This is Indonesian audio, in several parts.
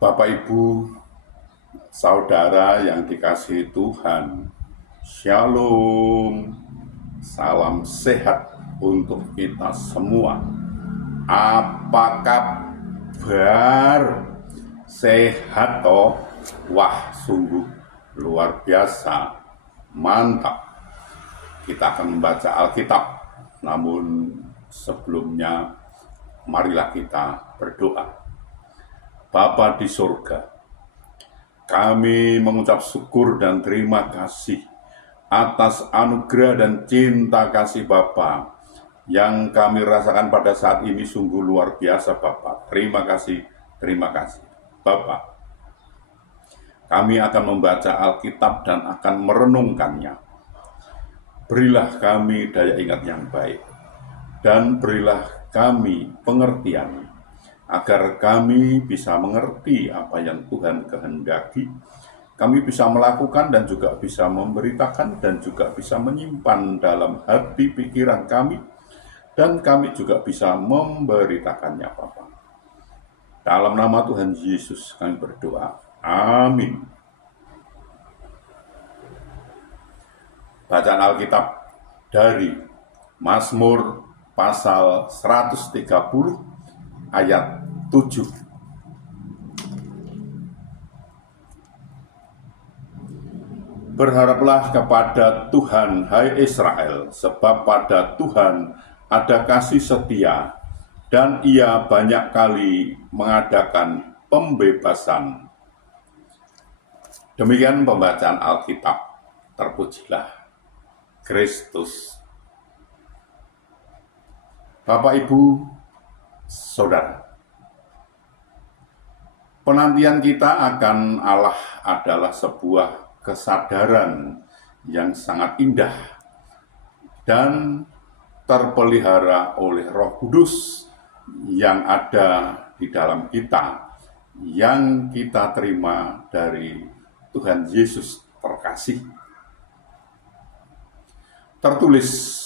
Bapak, Ibu, saudara yang dikasihi Tuhan, Shalom, salam sehat untuk kita semua. Apa kabar? Sehat toh? Wah, sungguh luar biasa, mantap. Kita akan membaca Alkitab, namun sebelumnya marilah kita berdoa. Bapa di surga, kami mengucap syukur dan terima kasih atas anugerah dan cinta kasih Bapa yang kami rasakan pada saat ini sungguh luar biasa Bapa. Terima kasih Bapa. Kami akan membaca Alkitab dan akan merenungkannya. Berilah kami daya ingat yang baik dan berilah kami pengertian agar kami bisa mengerti apa yang Tuhan kehendaki, kami bisa melakukan dan juga bisa memberitakan dan juga bisa menyimpan dalam hati pikiran kami, dan kami juga bisa memberitakannya Bapa. Dalam nama Tuhan Yesus kami berdoa, amin. Bacaan Alkitab dari Mazmur pasal 130 ayat 7. Berharaplah kepada Tuhan, hai Israel, sebab pada Tuhan ada kasih setia, dan Ia banyak kali mengadakan pembebasan. Demikian pembacaan Alkitab. Terpujilah Kristus. Bapak, Ibu, saudara, penantian kita akan Allah adalah sebuah kesadaran yang sangat indah dan terpelihara oleh Roh Kudus yang ada di dalam kita, yang kita terima dari Tuhan Yesus terkasih. Tertulis,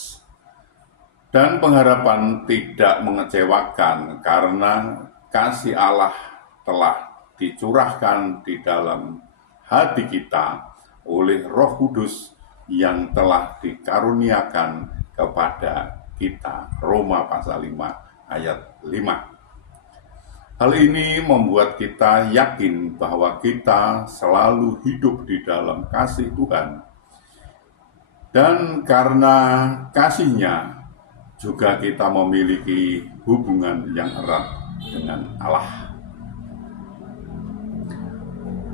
dan pengharapan tidak mengecewakan karena kasih Allah telah dicurahkan di dalam hati kita oleh Roh Kudus yang telah dikaruniakan kepada kita. Roma pasal 5 ayat 5. Hal ini membuat kita yakin bahwa kita selalu hidup di dalam kasih Tuhan. Dan karena kasih-Nya juga kita memiliki hubungan yang erat dengan Allah.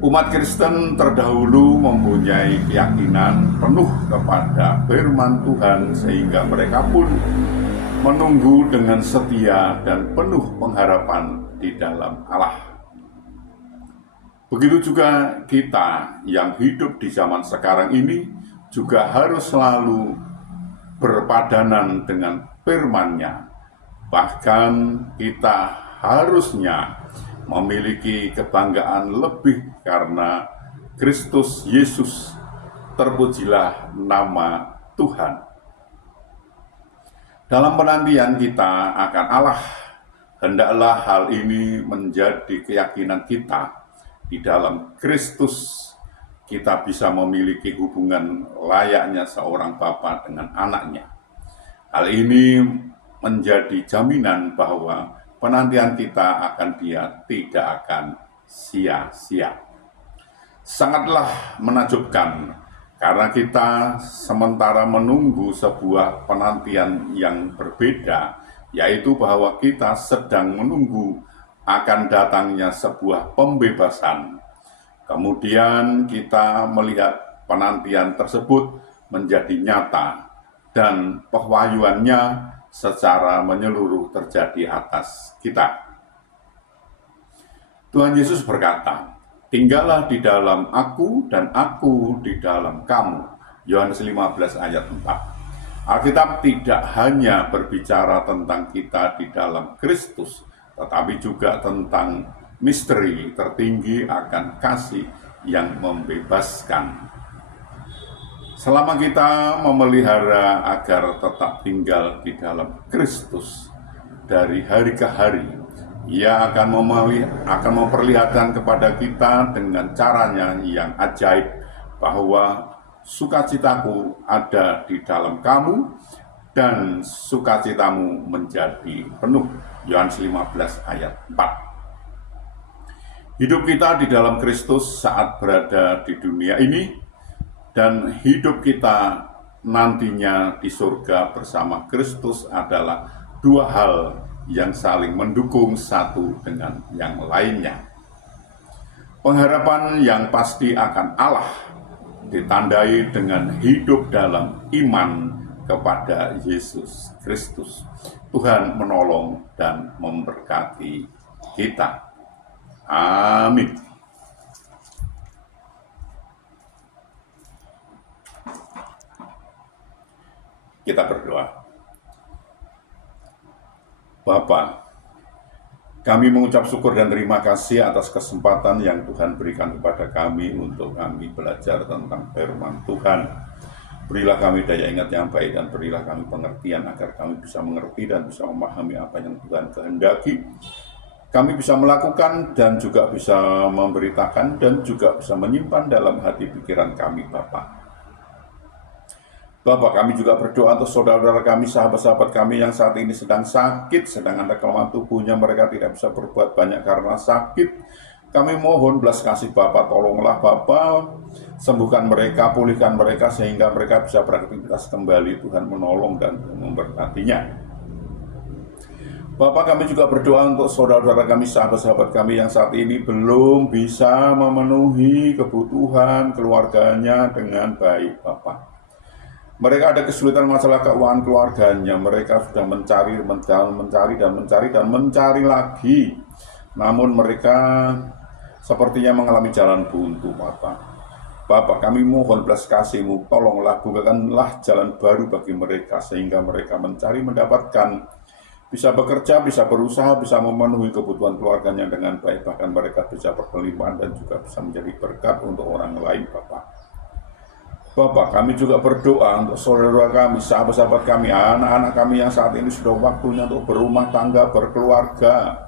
Umat Kristen terdahulu mempunyai keyakinan penuh kepada firman Tuhan sehingga mereka pun menunggu dengan setia dan penuh pengharapan di dalam Allah. Begitu juga kita yang hidup di zaman sekarang ini juga harus selalu berpadanan dengan firman-Nya. Bahkan kita harusnya memiliki kebanggaan lebih karena Kristus Yesus, terpujilah nama Tuhan. Dalam penantian kita akan Allah, hendaklah hal ini menjadi keyakinan kita. Di dalam Kristus kita bisa memiliki hubungan layaknya seorang bapa dengan anaknya. Hal ini menjadi jaminan bahwa penantian kita akan Dia tidak akan sia-sia. Sangatlah menakjubkan karena kita sementara menunggu sebuah penantian yang berbeda, yaitu bahwa kita sedang menunggu akan datangnya sebuah pembebasan. Kemudian kita melihat penantian tersebut menjadi nyata dan pewahyuannya secara menyeluruh terjadi atas kita. Tuhan Yesus berkata, tinggallah di dalam aku dan aku di dalam kamu. Yohanes 15 ayat 4. Alkitab tidak hanya berbicara tentang kita di dalam Kristus, tetapi juga tentang misteri tertinggi akan kasih yang membebaskan. Selama kita memelihara agar tetap tinggal di dalam Kristus dari hari ke hari, Ia akan memperlihatkan kepada kita dengan caranya yang ajaib bahwa sukacitaku ada di dalam kamu dan sukacitamu menjadi penuh. Yohanes 15 ayat 4. Hidup kita di dalam Kristus saat berada di dunia ini dan hidup kita nantinya di surga bersama Kristus adalah dua hal yang saling mendukung satu dengan yang lainnya. Pengharapan yang pasti akan Allah ditandai dengan hidup dalam iman kepada Yesus Kristus. Tuhan menolong dan memberkati kita. Amin. Kita berdoa. Bapa, kami mengucap syukur dan terima kasih atas kesempatan yang Tuhan berikan kepada kami untuk kami belajar tentang firman Tuhan. Berilah kami daya ingat yang baik dan berilah kami pengertian agar kami bisa mengerti dan bisa memahami apa yang Tuhan kehendaki. Kami bisa melakukan dan juga bisa memberitakan dan juga bisa menyimpan dalam hati pikiran kami, Bapa. Bapak, kami juga berdoa untuk saudara-saudara kami, sahabat-sahabat kami yang saat ini sedang sakit, sedang ada kelemahan tubuhnya, mereka tidak bisa berbuat banyak karena sakit. Kami mohon belas kasih Bapak, tolonglah Bapak, sembuhkan mereka, pulihkan mereka, sehingga mereka bisa beraktivitas kembali. Tuhan menolong dan memberkatinya. Bapak, kami juga berdoa untuk saudara-saudara kami, sahabat-sahabat kami yang saat ini belum bisa memenuhi kebutuhan keluarganya dengan baik, Bapak. Mereka ada kesulitan masalah keuangan keluarganya. Mereka sudah mencari lagi. Namun mereka sepertinya mengalami jalan buntu, Bapak. Bapak, kami mohon belas kasih-Mu, tolonglah, bukakanlah jalan baru bagi mereka, sehingga mereka mendapatkan, bisa bekerja, bisa berusaha, bisa memenuhi kebutuhan keluarganya dengan baik. Bahkan mereka bisa berkelimpahan dan juga bisa menjadi berkat untuk orang lain, Bapak. Bapak, kami juga berdoa untuk saudara kami, sahabat-sahabat kami, anak-anak kami yang saat ini sudah waktunya untuk berumah tangga, berkeluarga.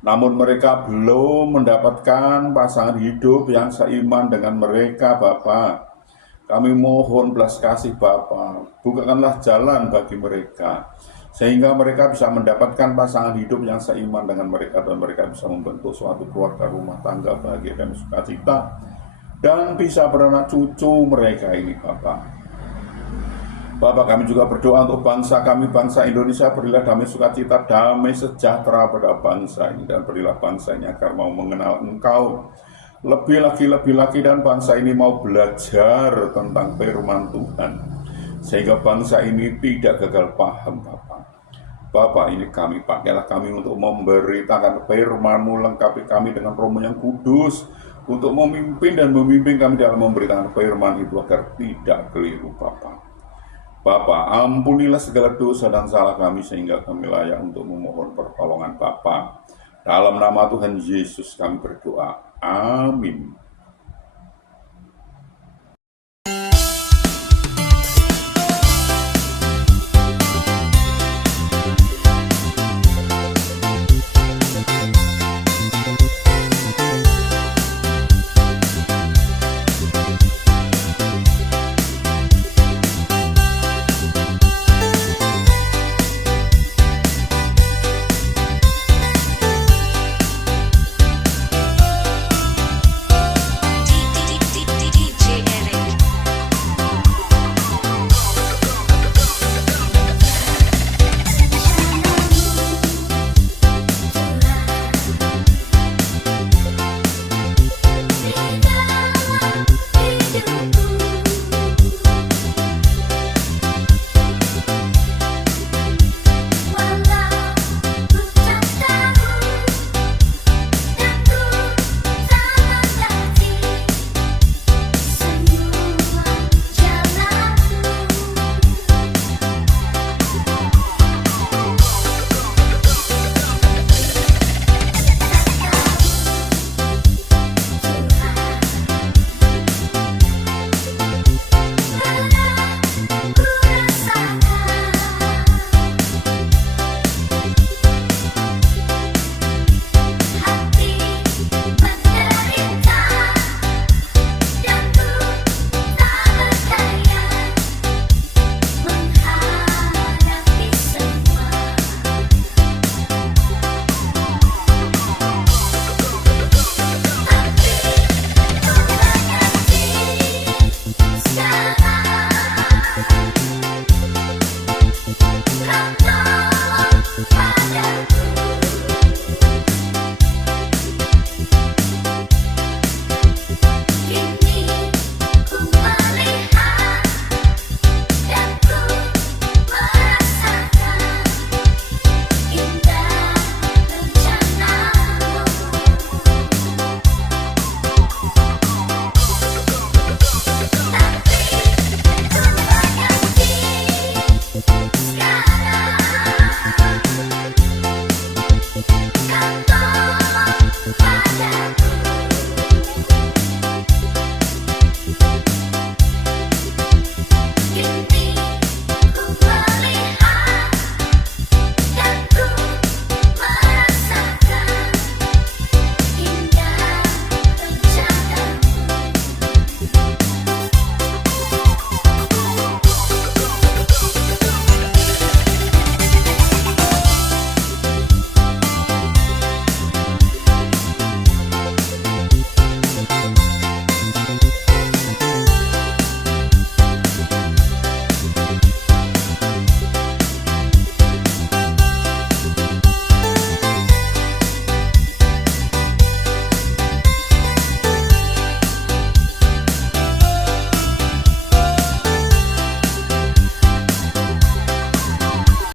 Namun mereka belum mendapatkan pasangan hidup yang seiman dengan mereka, Bapak. Kami mohon belas kasih Bapak, bukakanlah jalan bagi mereka, sehingga mereka bisa mendapatkan pasangan hidup yang seiman dengan mereka, dan mereka bisa membentuk suatu keluarga rumah tangga bahagia dan sukacita, dan bisa beranak cucu mereka ini, Bapak. Bapak, kami juga berdoa untuk bangsa kami, bangsa Indonesia. Berilah damai sukacita, damai sejahtera pada bangsa ini, dan berilah bangsa ini agar mau mengenal Engkau lebih lagi, dan bangsa ini mau belajar tentang firman Tuhan, sehingga bangsa ini tidak gagal paham, Bapak. Bapak, ini kami, pakailah kami untuk memberitakan firman-Mu, lengkapi kami dengan Roh-Mu yang kudus, untuk memimpin kami dalam memberitakan firman itu agar tidak keliru, Bapak. Bapak, ampunilah segala dosa dan salah kami, sehingga kami layak untuk memohon pertolongan Bapak. Dalam nama Tuhan Yesus kami berdoa. Amin.